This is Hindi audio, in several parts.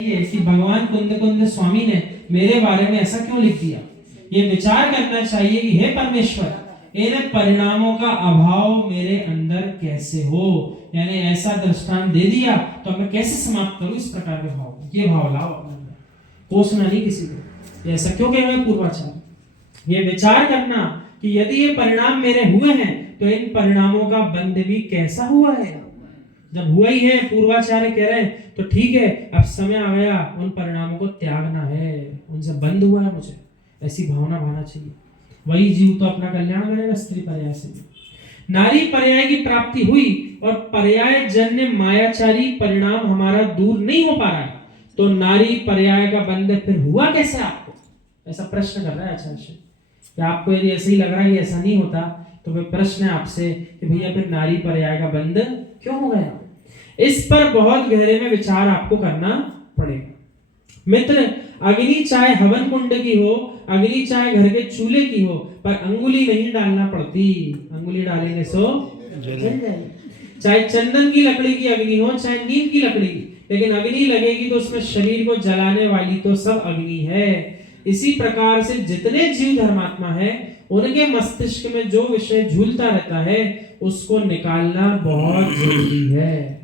ये कि भगवान कुंद कुंद स्वामी ने मेरे बारे में ऐसा क्यों लिख दिया। ये विचार करना चाहिए कि हे परमेश्वर इन परिणामों का अभाव मेरे अंदर कैसे हो, यानी ऐसा दृष्टांत दे दिया तो मैं कैसे समाप्त करूं इस प्रकार के भाव। ये भाव लाओ अपने अंदर, कोसना नहीं किसी को, ऐसा क्यों कह रहे पूर्वाचार्य। ये विचार करना कि यदि ये परिणाम मेरे हुए हैं तो इन परिणामों का बंध भी कैसा हुआ है। जब हुआ ही है, पूर्वाचार्य कह रहे हैं तो ठीक है, अब समय आ गया उन परिणामों को त्यागना है, उनसे बंद हुआ है मुझे, ऐसी भावना भाना चाहिए। वही जीव तो अपना कल्याण करेगा स्त्री पर्याय से। नारी पर्याय की प्राप्ति हुई और पर्याय जन्य मायाचारी परिणाम हमारा दूर नहीं हो पा रहा है, तो नारी पर्याय का बंध फिर हुआ कैसे आपको, ऐसा प्रश्न कर रहा है आचार्य। कि आपको यदि ऐसे ही लग रहा है कि ऐसा नहीं होता तो फिर प्रश्न है आपसे कि भैया फिर नारी पर्याय का बंध क्यों हो गया। इस पर बहुत गहरे में विचार आपको करना पड़ेगा। मित्र, अग्नि चाहे हवन कुंड की हो, अग्नि चाहे घर के चूल्हे की हो, पर अंगुली नहीं डालना पड़ती, अंगुली डालेंगे सो जल जाएगी। चाहे चंदन की लकड़ी की अग्नि हो, चाहे नीम की लकड़ी की, लेकिन अग्नि लगेगी तो उसमें शरीर को जलाने वाली तो सब अग्नि है। इसी प्रकार से जितने जीव धर्मात्मा है उनके मस्तिष्क में जो विषय झूलता रहता है उसको निकालना बहुत जरूरी है।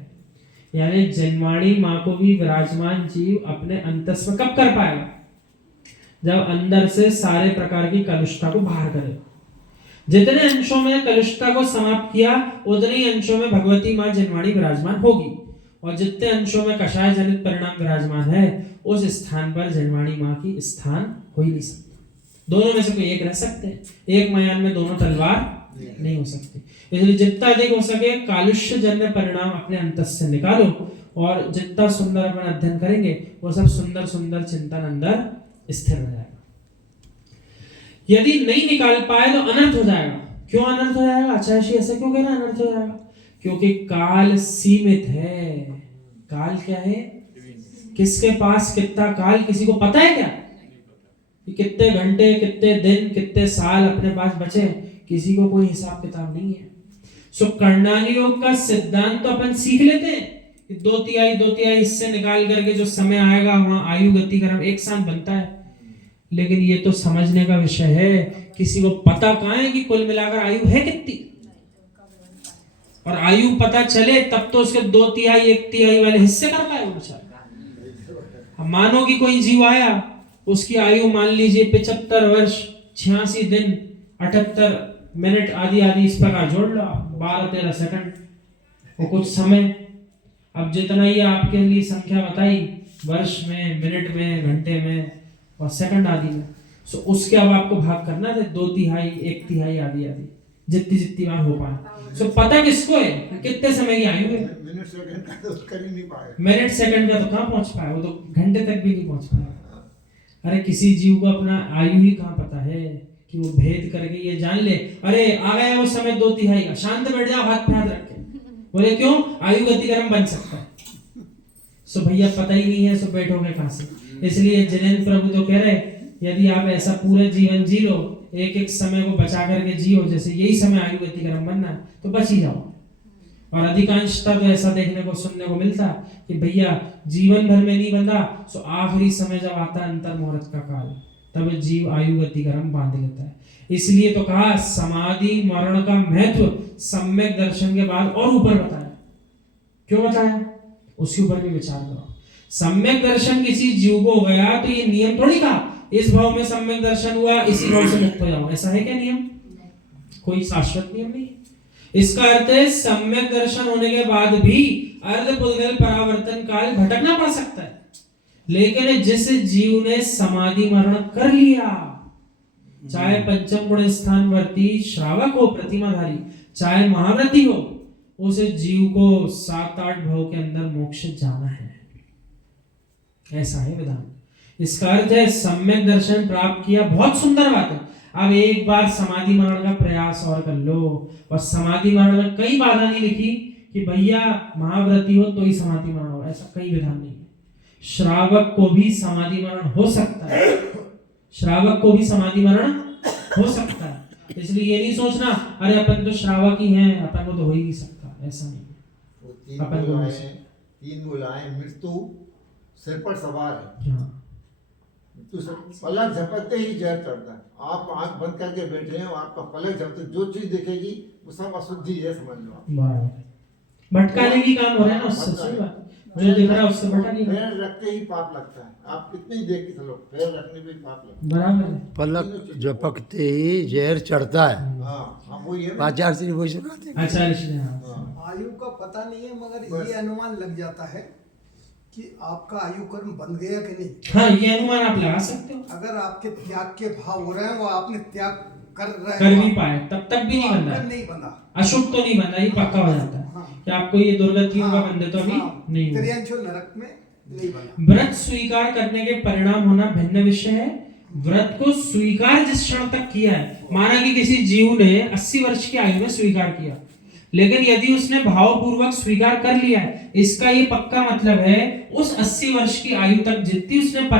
यानी जन्माणी माँ को भी विराजमान जीव अपने अंतस्व कब कर पाएगा, जब अंदर से सारे प्रकार की कलुषता को बाहर करेगा। जितने अंशों में कलुषता को समाप्त किया उतने ही अंशों में भगवती माँ जन्माणी विराजमान होगी, और जितने अंशों में कषाय जनित परिणाम विराजमान है उस स्थान पर जन्माणी माँ की स्थान हो ही नहीं सकता। दोनों में से कोई एक रह सकते हैं, एक मयान में दोनों तलवार नहीं हो सकती। इसलिए जितना अधिक हो सके कालुष्य जन्य परिणाम अपने अंतस से निकालो, और जितना सुंदर अपन अध्ययन करेंगे वो सब सुंदर सुंदर चिंतन अंदर स्थिर हो जाएगा। यदि नहीं निकाल पाए तो अनर्थ हो जाएगा। क्यों अनर्थ हो जाएगा आचार्य, ऐसे क्यों कह रहे हैं अनर्थ हो जाएगा? क्योंकि काल सीमित है। काल क्या है, किसके पास कितना काल किसी को पता है क्या? कि कितने घंटे, कितने दिन, कितने साल अपने पास बचे, किसी को कोई हिसाब किताब नहीं है। सो कर्णाली योग का सिद्धांत तो अपन सीख लेते हैं कि दो तिहाई हिस्से निकाल करके जो समय आएगा वहां आयु गति क्रम एक साथ बनता है, लेकिन ये तो समझने का विषय है। किसी को पता कहां है कि कुल मिलाकर आयु है कितनी, और आयु पता चले तब तो उसके 2/3 1/3 वाले हिस्से कर पाए वो बेचारा। मानो कि कोई जीव आया, उसकी आयु मान लीजिए 75 वर्ष 86 दिन 78 मिनट आदि आदि इस प्रकार जोड़ लो, 12-13 सेकंड और कुछ समय। अब जितना ये आपके लिए संख्या बताई वर्ष में, मिनट में, घंटे में और सेकंड आदि में, सो उसके अब आपको भाग करना है 2/3 1/3 आदि आदि जितनी जितनी बार हो पाए। सो पता किसको है कितने समय की आयु है? मिनट सेकंड का तो कर ही नहीं पाए, मिनट सेकंड का तो कहां पहुंच पाए, वो तो घंटे तक भी नहीं पहुंच पाए। अरे किसी जीव को अपना आयु ही कहां पता है कि वो भेद करके ये जान ले, अरे आ गया वो समय 2/3 का, शांत बैठ जाओ हाथ पे हाथ रख के। बोले क्यों? आयु गति क्रम बन सकता है। सो भैया पता ही नहीं है, सो बैठोगे कहां से। इसलिए जिनेन्द्र प्रभु तो कह रहे यदि आप ऐसा पूरे जीवन जी लो, एक एक समय को बचा करके जियो, जैसे यही समय आयु गति क्रम बनना है तो बच ही जाओ। और अधिकांशता तो ऐसा देखने को सुनने को मिलता कि भैया जीवन भर में नहीं बंधा, सो आखिरी समय जब आता है अंतर मुहूर्त का काल, तब जीव आयु गति क्रम बांध लेता है। इसलिए तो कहा समाधि मरण का महत्व सम्यक दर्शन के बाद और ऊपर बताया। क्यों बताया? उसके ऊपर भी विचार करो। सम्यक दर्शन किसी जीव को हो गया तो ये नियम थोड़ी कहा इस भाव में सम्यक दर्शन हुआ इसी भाव से मुक्त हो जाओ, ऐसा है क्या नियम? कोई शाश्वत नियम नहीं। इसका अर्थ है सम्यक दर्शन होने के बाद भी अर्ध पुद्गल परावर्तन काल भटकना पड़ सकता है, लेकिन जिस जीव ने समाधि मरण कर लिया, चाहे पंचम गुण स्थानवर्ती श्रावक हो, प्रतिमाधारी, चाहे महाव्रती हो, उस जीव को 7-8 भव के अंदर मोक्ष जाना है। ऐसा है विधान। इसका अर्थ है सम्यक दर्शन प्राप्त किया, बहुत सुंदर बात है। अब एक बार समाधि मरण का प्रयास और कर लो, और समाधि मरण में कई बाधा नहीं लिखी कि भैया महाव्रती हो तो ही समाधि मरण हो, ऐसा कई विधान नहीं है। श्रावक को भी समाधि मरण हो सकता है, श्रावक को भी समाधि मरण हो सकता है। इसलिए ये नहीं सोचना अरे अपन तो श्रावक ही हैं, अपन को तो हो ही नहीं सकता, ऐसा नहीं। अपन को 3 बुलाएं, मृत्यु, सिर पर सवार है, हाँ, तो पलक झपकते ही जहर चढ़ता है। आप आंख बंद करके बैठे हैं, आपका पलक झपकते जो चीज दिखेगी वो सब अशुद्धि है, समझ लो आप। बराबर। भटकाने की काम हो रहा है ना उससे, सही बात। जो दिख रहा है उससे भटका नहीं। पैर रखते ही पाप लगता है, आप कितनी देख के चलो, पैर रखने में ही पाप लगता बराबर है। पलक झपकते ही जहर चढ़ता है। है। हाँ हाँ, वो ये आचार्य श्री वही सुनाते हैं। अच्छा ऋषि, हाँ। आयु का पता नहीं है, मगर बस। ये अनुमान लग जाता है कि आपका आयु कर्म बन गया कि नहीं। हाँ, ये अनुमान आप लगा सकते हो। अगर आपके त्याग के भाव हो रहे हैं, वो आपने त्याग कर रहे कर भी पाए तब तक भी नहीं बन रहा आपका है। नहीं बना। अशुभ तो नहीं बना, ये पक्का हो जाता है हाँ। कि आपको ये दुर्गतियों का बंधन तो अभी नहीं हुआ। त्रियंचो नरक में नहीं बना। व्रत स्वीकार करने के परिणाम होना भिन्न विषय है। व्रत को स्वीकार जिस क्षण तक किया है, माना कि किसी जीव ने 80 वर्ष की आयु में स्वीकार किया, लेकिन यदि उसने भावपूर्वक स्वीकार कर लिया है, इसका ये पक्का मतलब है उस 80 वर्ष की आयु तक जितनी उसने